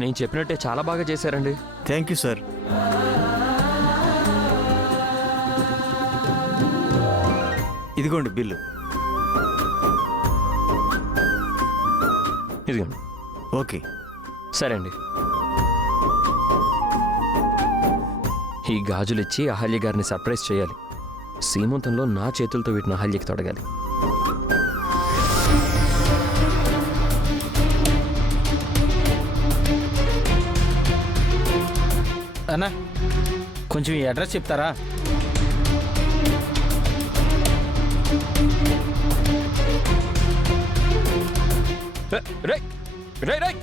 నేను చెప్పినట్టే చాలా బాగా చేశారండి. Thank you sir. ఇదిగోండి బిల్లు. ఇదిగోండి. ఓకే. సరే అండి. ఈ గాజులిచ్చి అహల్య గారిని సర్ప్రైజ్ చేయాలి. సీమంతంలో నా చేతులతో వీటిని అహల్యకి తొడగాలి. అన్నా కొంచెం ఈ అడ్రస్ చెప్తారా? రేయ్, రేయ్, రేయ్.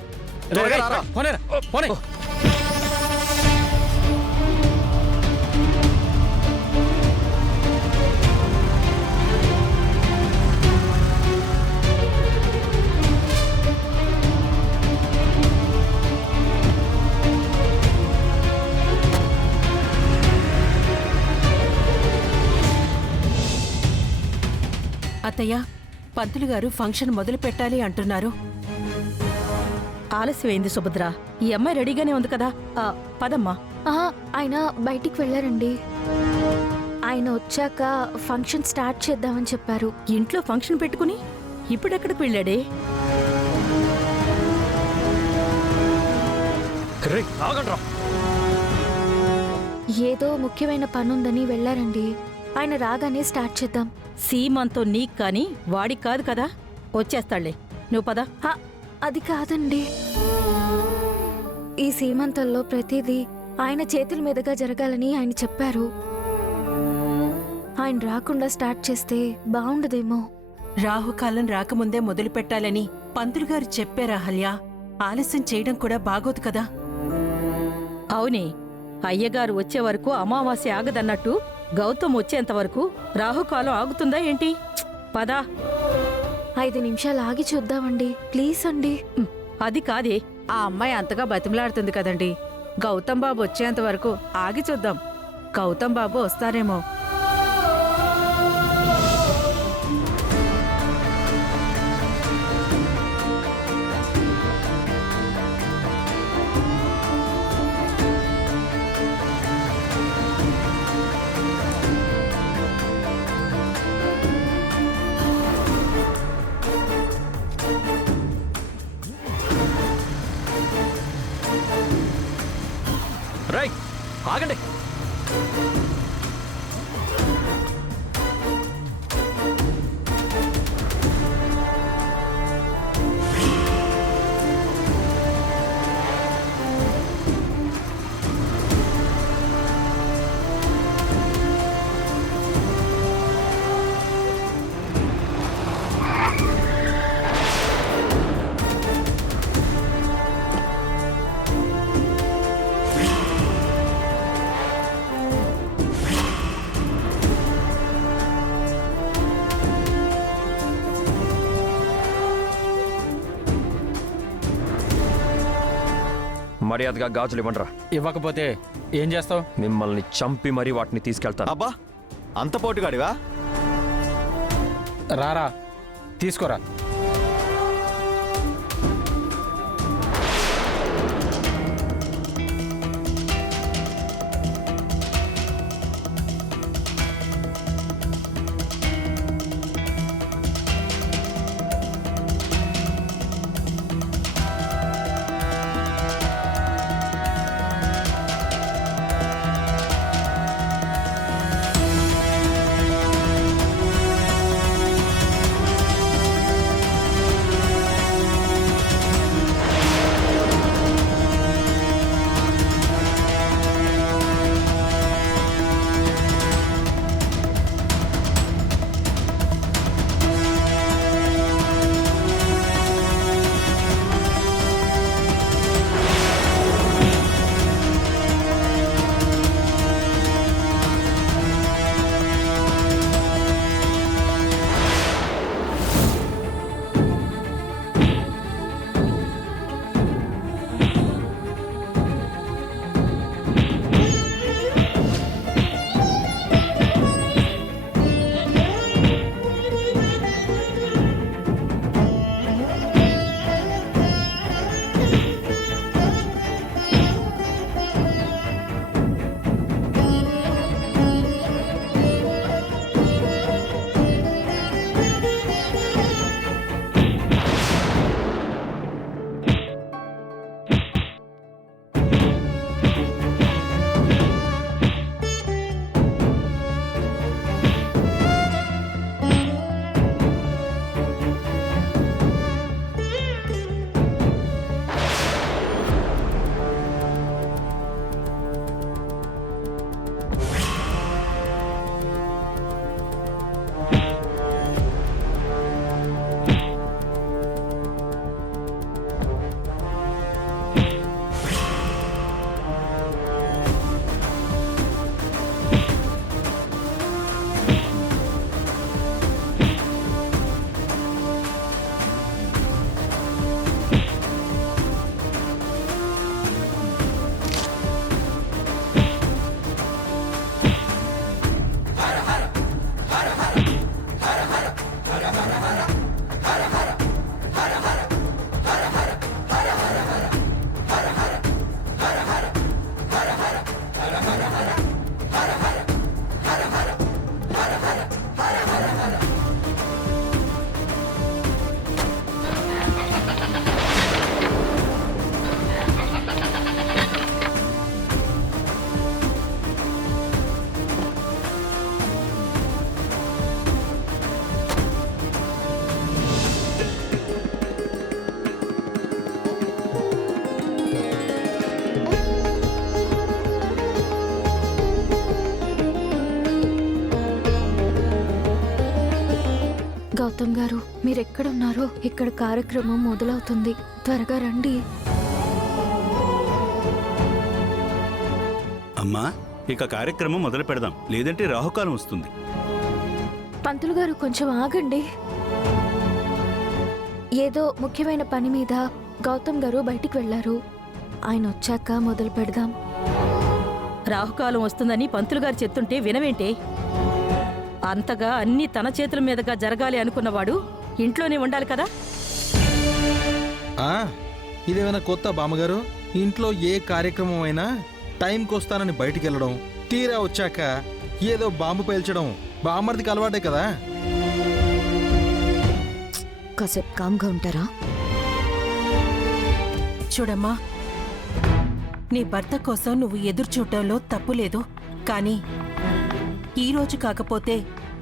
పోనేరా, పోనే. అత్తయ్య, పంతులు గారు ఫంక్షన్ మొదలు పెట్టాలి అంటున్నారు. ఆలస్యమైంది సుభద్ర. ఈ అమ్మాయి రెడీగానే ఉంది కదా. పదమ్మా. ఆయన బయటికి వెళ్ళారండి. ఆయన వచ్చాక ఫంక్షన్ స్టార్ట్ చేద్దామని చెప్పారు. ఇంట్లో ఫంక్షన్ పెట్టుకుని ఇప్పుడెక్కడికి వెళ్ళాడే? రేయ్, ఆగండ్రా. ఏదో ముఖ్యమైన పనుందని వెళ్ళారండి. ఆయన రాగానే స్టార్ట్ చేద్దాం. సీమంతో నీకు కాని వాడికి కాదు కదా. వచ్చేస్తాళ్లే, నువ్వు పద. అది కాదండి, ఈ సీమంతంలో ప్రతిదీ ఆయన చేతుల మీదుగా జరగాలని ఆయన చెప్పారు. ఆయన రాకుండా స్టార్ట్ చేస్తే బాగుండదేమో. రాహుకాలం రాకముందే మొదలు పెట్టాలని పంతులు గారు చెప్పారా హల్యా? ఆలస్యం చేయడం కూడా బాగోదు కదా. అవునే, అయ్యగారు వచ్చే వరకు అమావాస్య ఆగదన్నట్టు గౌతమ్ వచ్చేంతవరకు రాహుకాలం ఆగుతుందా ఏంటి? పదా. 5 నిమిషాలు ఆగి చూద్దామండి, ప్లీజ్ అండి. అది కాదే, ఆ అమ్మాయి అంతగా బతిమలాడుతుంది కదండి. గౌతమ్ బాబు వచ్చేంత వరకు ఆగి చూద్దాం. గౌతమ్ బాబు వస్తారేమో. రేయ్, ఆగండి. మర్యాదగా గాజులు ఇవ్వండిరా. ఇవ్వకపోతే ఏం చేస్తావు? మిమ్మల్ని చంపి మరీ వాటిని తీసుకెళ్తాను. అబ్బా, అంత పోటుగాడివా? రారా, తీసుకోరా. గౌతమ్ గారు మీరెక్కడున్నారో ఇక్కడ కార్యక్రమం మొదలవుతుంది, త్వరగా రండి. అమ్మా, ఇక కార్యక్రమం మొదలు పెడదాం, లేదంటే రాహుకాలం వస్తుంది. పంతులు గారు కొంచెం ఆగండి. ఏదో ముఖ్యమైన పని మీద గౌతమ్ గారు బయటికి వెళ్లారు. ఆయన వచ్చాక మొదలు పెడదాం. రాహుకాలం వస్తుందని పంతులు గారు చెప్తుంటే వినవేంటే? అంతగా అన్నీ తన చేతుల మీదుగా జరగాలి అనుకున్నవాడు ఇంట్లోనే ఉండాలి కదా. ఇదేమైనా కొత్త బామ్మగారు? ఇంట్లో ఏ కార్యక్రమం అయినా టైంకి వస్తానని బయటికి వెళ్ళడం, తీరా వచ్చాక ఏదో బాంబు పేల్చడం బామ్మర్దికి అలవాటే కదా. కాసేపు కామ్గా ఉంటారా? చూడమ్మా, నీ భర్త కోసం నువ్వు ఎదురు చూడటంలో తప్పులేదు. కానీ ఈ రోజు కాకపోతే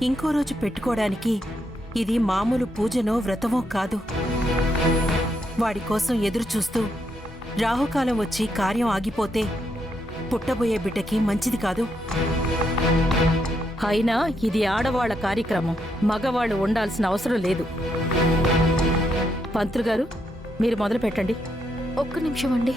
ఇంకో రోజు పెట్టుకోవడానికి ఇది మామూలు పూజనో వ్రతమో కాదు. వాడి కోసం ఎదురు చూస్తూ రాహుకాలం వచ్చి కార్యం ఆగిపోతే పుట్టబోయే బిడ్డకి మంచిది కాదు. అయినా ఇది ఆడవాళ్ల కార్యక్రమం, మగవాళ్ళు ఉండాల్సిన అవసరం లేదు. పంతులు గారు, మీరు మొదలు పెట్టండి. ఒక్క నిమిషం అండి.